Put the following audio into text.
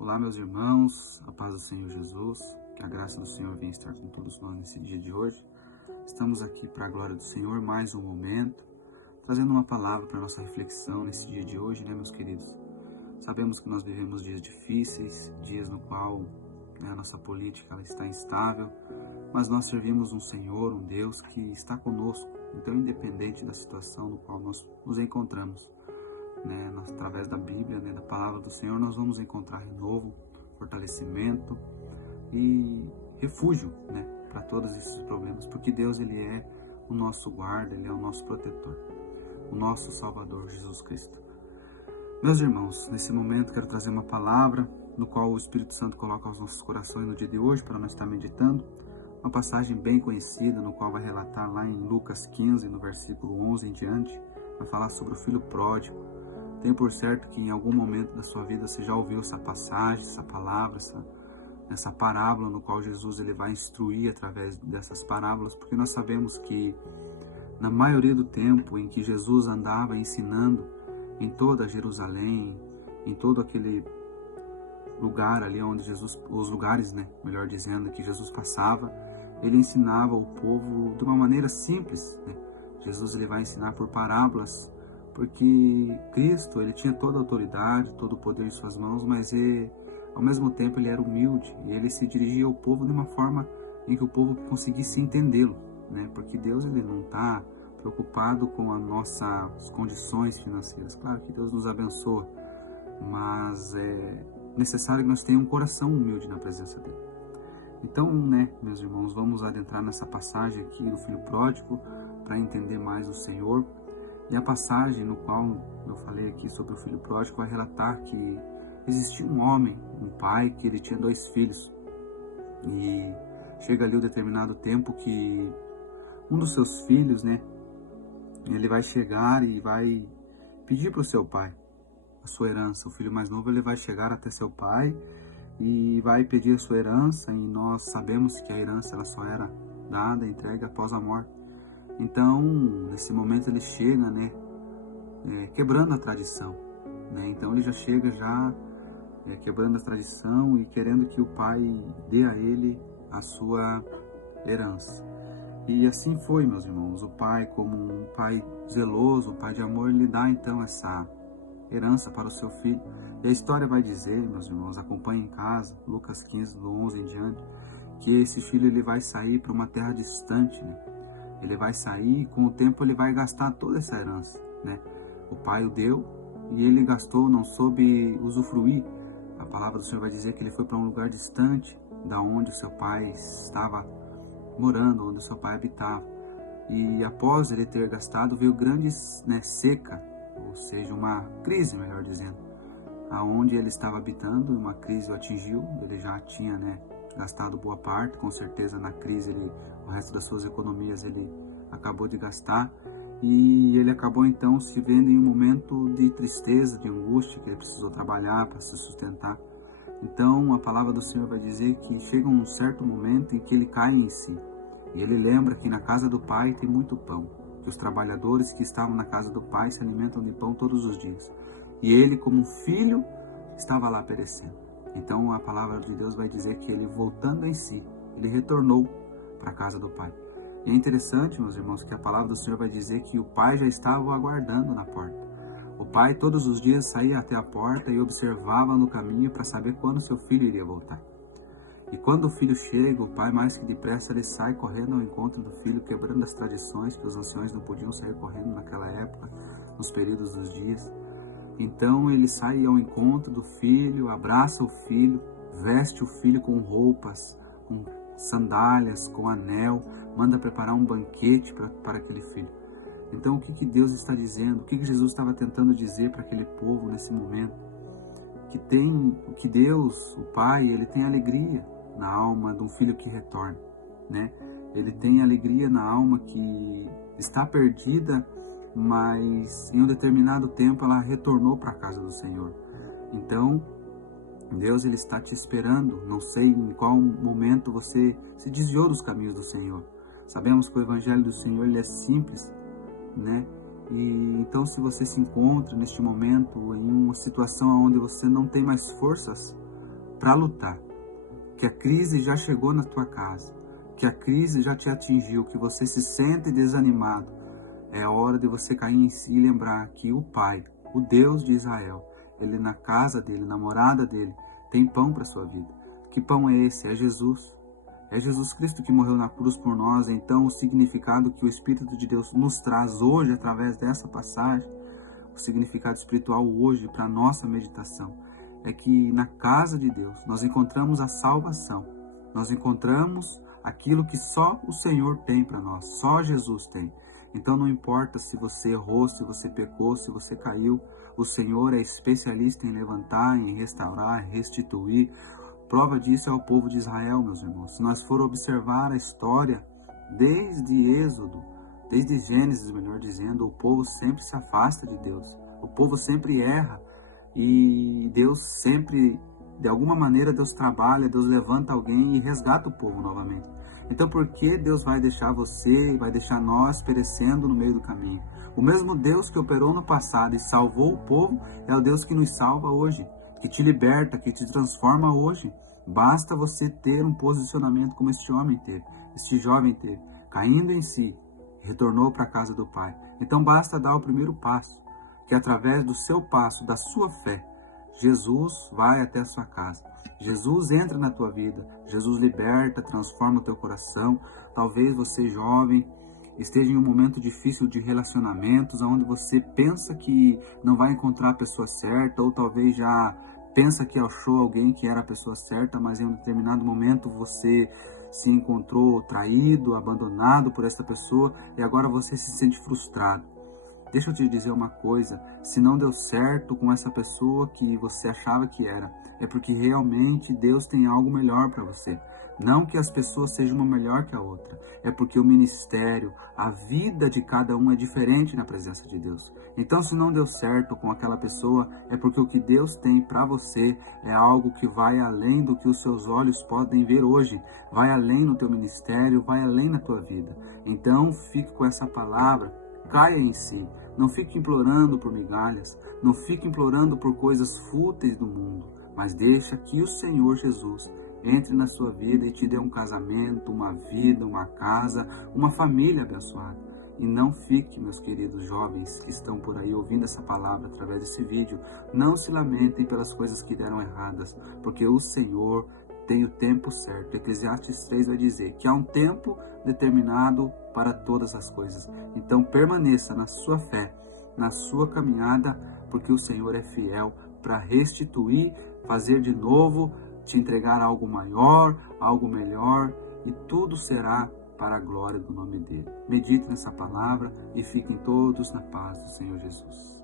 Olá, meus irmãos, a paz do Senhor Jesus, que a graça do Senhor venha estar com todos nós nesse dia de hoje. Estamos aqui para a glória do Senhor, mais um momento, trazendo uma palavra para a nossa reflexão nesse dia de hoje, né, meus queridos? Sabemos que nós vivemos dias difíceis, dias no qual a nossa política ela está instável, mas nós servimos um Senhor, um Deus que está conosco, então independente da situação no qual nós nos encontramos, através da Bíblia, da palavra do Senhor, nós vamos encontrar renovo, fortalecimento e refúgio, para todos esses problemas, porque Deus ele é o nosso guarda, ele é o nosso protetor, o nosso Salvador, Jesus Cristo. Meus irmãos, nesse momento quero trazer uma palavra no qual o Espírito Santo coloca aos nossos corações no dia de hoje para nós estar meditando, uma passagem bem conhecida, no qual vai relatar lá em Lucas 15, no versículo 11 em diante, vai falar sobre o filho pródigo. Tenho por certo que em algum momento da sua vida você já ouviu essa passagem, essa palavra, essa parábola no qual Jesus ele vai instruir através dessas parábolas, porque nós sabemos que na maioria do tempo em que Jesus andava ensinando em toda Jerusalém, em todo aquele lugar ali onde os lugares, melhor dizendo, que Jesus passava, ele ensinava o povo de uma maneira simples. Jesus ele vai ensinar por parábolas, porque Cristo ele tinha toda a autoridade, todo o poder em suas mãos, mas ao mesmo tempo ele era humilde e ele se dirigia ao povo de uma forma em que o povo conseguisse entendê-lo, porque Deus ele não está preocupado com as nossas condições financeiras. Claro que Deus nos abençoa, mas é necessário que nós tenhamos um coração humilde na presença dele. Então, meus irmãos, vamos adentrar nessa passagem aqui do filho pródigo para entender mais o Senhor. E a passagem no qual eu falei aqui sobre o filho pródigo vai relatar que existia um homem, um pai, que ele tinha 2 filhos. E chega ali um determinado tempo que um dos seus filhos, ele vai chegar e vai pedir para o seu pai a sua herança. O filho mais novo ele vai chegar até seu pai e vai pedir a sua herança, e nós sabemos que a herança ela só era dada, entregue após a morte. Então, nesse momento ele chega, quebrando a tradição, Então ele já chega quebrando a tradição e querendo que o pai dê a ele a sua herança. E assim foi, meus irmãos. O pai, como um pai zeloso, um pai de amor, ele dá então essa herança para o seu filho. E a história vai dizer, meus irmãos, acompanhem em casa, Lucas 15, do 11 em diante, que esse filho ele vai sair para uma terra distante, Ele vai sair e com o tempo ele vai gastar toda essa herança, O pai o deu e ele gastou, não soube usufruir. A palavra do Senhor vai dizer que ele foi para um lugar distante da onde o seu pai estava morando, onde o seu pai habitava. E após ele ter gastado, veio grande seca, ou seja, uma crise, melhor dizendo, aonde ele estava habitando, uma crise o atingiu. Ele já tinha, gastado boa parte, com certeza na crise o resto das suas economias ele acabou de gastar, e ele acabou então se vendo em um momento de tristeza, de angústia, que ele precisou trabalhar para se sustentar. Então a palavra do Senhor vai dizer que chega um certo momento em que ele cai em si, e ele lembra que na casa do pai tem muito pão, que os trabalhadores que estavam na casa do pai se alimentam de pão todos os dias, e ele como filho estava lá perecendo. Então a palavra de Deus vai dizer que ele, voltando em si, ele retornou para a casa do pai. E é interessante, meus irmãos, que a palavra do Senhor vai dizer que o pai já estava o aguardando na porta. O pai todos os dias saía até a porta e observava no caminho para saber quando seu filho iria voltar. E quando o filho chega, o pai mais que depressa ele sai correndo ao encontro do filho, quebrando as tradições que os anciões não podiam sair correndo naquela época, nos períodos dos dias. Então ele sai ao encontro do filho, abraça o filho, veste o filho com roupas, com sandálias, com anel, manda preparar um banquete para aquele filho. Então o que Deus está dizendo? O que Jesus estava tentando dizer para aquele povo nesse momento? Que Deus, o Pai, ele tem alegria na alma de um filho que retorna, Ele tem alegria na alma que está perdida, mas em um determinado tempo ela retornou para a casa do Senhor. Então Deus ele está te esperando. Não sei em qual momento você se desviou dos caminhos do Senhor. Sabemos que o Evangelho do Senhor ele é simples, E então, se você se encontra neste momento em uma situação onde você não tem mais forças para lutar, que a crise já chegou na tua casa, que a crise já te atingiu, que você se sente desanimado, é a hora de você cair em si e lembrar que o Pai, o Deus de Israel, Ele na casa dele, na morada dele, tem pão para a sua vida. Que pão é esse? É Jesus. É Jesus Cristo que morreu na cruz por nós. Então, o significado que o Espírito de Deus nos traz hoje, através dessa passagem, o significado espiritual hoje para a nossa meditação, é que na casa de Deus nós encontramos a salvação. Nós encontramos aquilo que só o Senhor tem para nós, só Jesus tem. Então não importa se você errou, se você pecou, se você caiu, o Senhor é especialista em levantar, em restaurar, em restituir. Prova disso é o povo de Israel, meus irmãos. Se nós for observar a história, desde Êxodo, desde Gênesis, melhor dizendo, o povo sempre se afasta de Deus. O povo sempre erra e Deus sempre, de alguma maneira, Deus trabalha, Deus levanta alguém e resgata o povo novamente. Então por que Deus vai deixar você e vai deixar nós perecendo no meio do caminho? O mesmo Deus que operou no passado e salvou o povo é o Deus que nos salva hoje, que te liberta, que te transforma hoje. Basta você ter um posicionamento como este homem teve, este jovem teve, caindo em si, retornou para a casa do Pai. Então basta dar o primeiro passo, que através do seu passo, da sua fé, Jesus vai até a sua casa. Jesus entra na tua vida, Jesus liberta, transforma o teu coração. Talvez você, jovem, esteja em um momento difícil de relacionamentos, onde você pensa que não vai encontrar a pessoa certa, ou talvez já pensa que achou alguém que era a pessoa certa, mas em um determinado momento você se encontrou traído, abandonado por essa pessoa e agora você se sente frustrado. Deixa eu te dizer uma coisa, se não deu certo com essa pessoa que você achava que era, é porque realmente Deus tem algo melhor para você. Não que as pessoas sejam uma melhor que a outra, é porque o ministério, a vida de cada um é diferente na presença de Deus. Então, se não deu certo com aquela pessoa, é porque o que Deus tem para você é algo que vai além do que os seus olhos podem ver hoje, vai além no teu ministério, vai além na tua vida. Então, fique com essa palavra, caia em si, não fique implorando por migalhas, não fique implorando por coisas fúteis do mundo, mas deixa que o Senhor Jesus entre na sua vida e te dê um casamento, uma vida, uma casa, uma família abençoada. E não fique, meus queridos jovens que estão por aí ouvindo essa palavra através desse vídeo, não se lamentem pelas coisas que deram erradas, porque o Senhor tem o tempo certo. Eclesiastes 3 vai dizer que há um tempo determinado para todas as coisas. Então permaneça na sua fé, na sua caminhada, porque o Senhor é fiel para restituir, fazer de novo, te entregar algo maior, algo melhor, e tudo será para a glória do nome dele. Medite nessa palavra e fiquem todos na paz do Senhor Jesus.